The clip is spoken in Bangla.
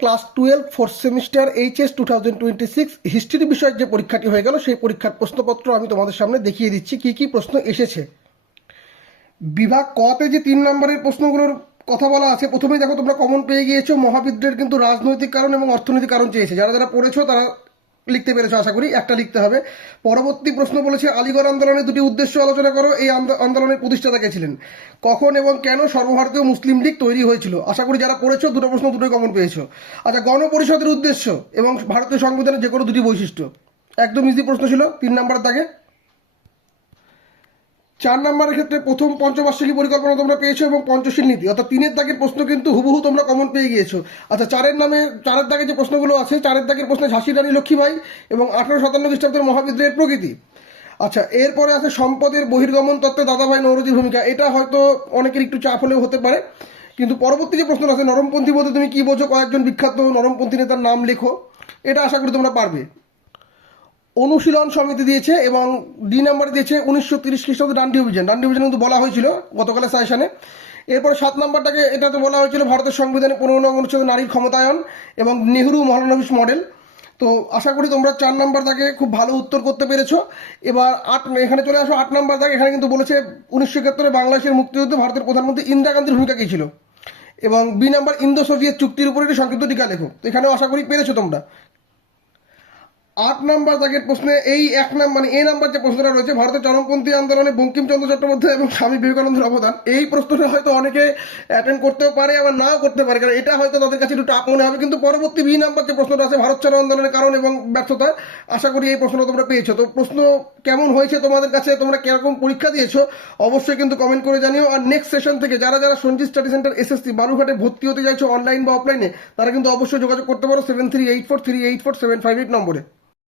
Class 12 fourth semester HS 2026 history বিষয়ের যে পরীক্ষাটি হয়ে গেল সেই পরীক্ষার প্রশ্নপত্র আমি তোমাদের সামনে দেখিয়ে দিচ্ছি কি কি প্রশ্ন এসেছে। বিভাগ কতে যে 3 নম্বরের প্রশ্নগুলোর কথা বলা আছে, প্রথমেই দেখো তোমরা কমন পেয়ে গিয়েছো। মহাবিদ্রোহের কিন্তু রাজনৈতিক কারণ এবং অর্থনৈতিক কারণ চেয়েছে, যারা যারা পড়েছো তারা লিখতে পেরেছো আশা করি, একটা লিখতে হবে। পরবর্তী প্রশ্ন বলেছে আলিগড় আন্দোলনের দুটি উদ্দেশ্য আলোচনা করো। এই আন্দোলনের প্রতিষ্ঠাতা কে ছিলেন? কখন এবং কেন সর্বভারতীয় মুসলিম লীগ তৈরি হয়েছিল? আশা করি যারা পড়েছো দুটো প্রশ্ন দুটোই কমন পেয়েছো। আচ্ছা, গণপরিষদের উদ্দেশ্য এবং ভারতীয় সংবিধানের যে কোনো দুটি বৈশিষ্ট্য, একদম ইজি প্রশ্ন ছিল 3 নম্বরের দাগে। 4 নম্বরের ক্ষেত্রে প্রথম পঞ্চবার্ষিকী পরিকল্পনা তোমরা পেয়েছো এবং পঞ্চশীল নীতি, অর্থাৎ 3-এর দাগের প্রশ্ন কিন্তু হুবহু তোমরা কমন পেয়ে গিয়েছো। আচ্ছা, 4-এর দাগে যে প্রশ্নগুলো আছে, 4-এর দাগের প্রশ্নে ঝাঁসি রানী লক্ষ্মীবাই এবং 1857 খ্রিস্টাব্দের মহাবিদ্রোহের প্রকৃতি। আচ্ছা, এরপরে আছে সম্পদের বহির্গমন তত্ত্বে দাদাভাই নওরোজির ভূমিকা। এটা হয়তো অনেকের একটু চাপ হলেও হতে পারে, কিন্তু পরবর্তী যে প্রশ্ন আছে নরমপন্থী বলতে তুমি কি বোঝো, কয়েকজন বিখ্যাত নরমপন্থী নেতার নাম লেখো। এটা আশা করি তোমরা পারবে। অনুশীলন সমিতি দিয়েছে এবং ডি নাম্বার দিয়েছে 1930 খ্রিস্টাব্দে ডান্ডি অভিযান। ডান্ডি অভিযান কিন্তু বলা হয়েছিল গতকালের সাজেশনে। এরপরে 7 নম্বরটাকে এটাতে বলা হয়েছিল ভারতের সংবিধানে 15 নং অনুচ্ছেদ নারীর ক্ষমতায়ন এবং নেহরু মহালনবিশ মডেল। তো আশা করি তোমরা 4 নম্বর দাগে খুব ভালো উত্তর করতে পেরেছো। এবার এখানে চলে আসো 8 নম্বর দাগে। এখানে কিন্তু বলেছে 1971 বাংলাদেশের মুক্তিযুদ্ধে ভারতের প্রধানমন্ত্রী ইন্দিরা গান্ধীর ভূমিকা কী ছিল। এবং বি নাম্বার ইন্দো সোভিয়েত চুক্তির উপর একটি সংক্ষিপ্ত টিকা লেখো। তো এখানেও আশা করি পেরেছো তোমরা। 8 নম্বর দাগের প্রশ্নে এই এক নাম মানে এ নাম্বার যে প্রশ্নটা রয়েছে, ভারতের চরমপন্থী আন্দোলনে বঙ্কিমচন্দ্র চট্টোপাধ্যায় এবং স্বামী বিবেকানন্দের অবদান, এই প্রশ্নটা হয়তো অনেকে অ্যাটেন্ড করতেও পারে আবার নাও করতে পারে, কারণ এটা হয়তো তাদের কাছে একটু টাফ মনে হবে। কিন্তু পরবর্তী বি নাম্বার যে প্রশ্নটা আছে ভারত ছাড়ো আন্দোলনের কারণ এবং ব্যর্থতা, আশা করি এই প্রশ্নটা তোমরা পেয়েছো। তো প্রশ্ন কেমন হয়েছে তোমাদের কাছে, তোমরা কিরকম পরীক্ষা দিয়েছো অবশ্যই কিন্তু কমেন্ট করে জানিও। আর নেক্সট সেশন থেকে যারা যারা সঞ্জিত স্টাডি সেন্টার এসএসসি বালুঘাটে ভর্তি হতে চাইছো অনলাইন বা অফলাইনে, তারা কিন্তু অবশ্যই যোগাযোগ করতে পারো 7384384758 নম্বরে।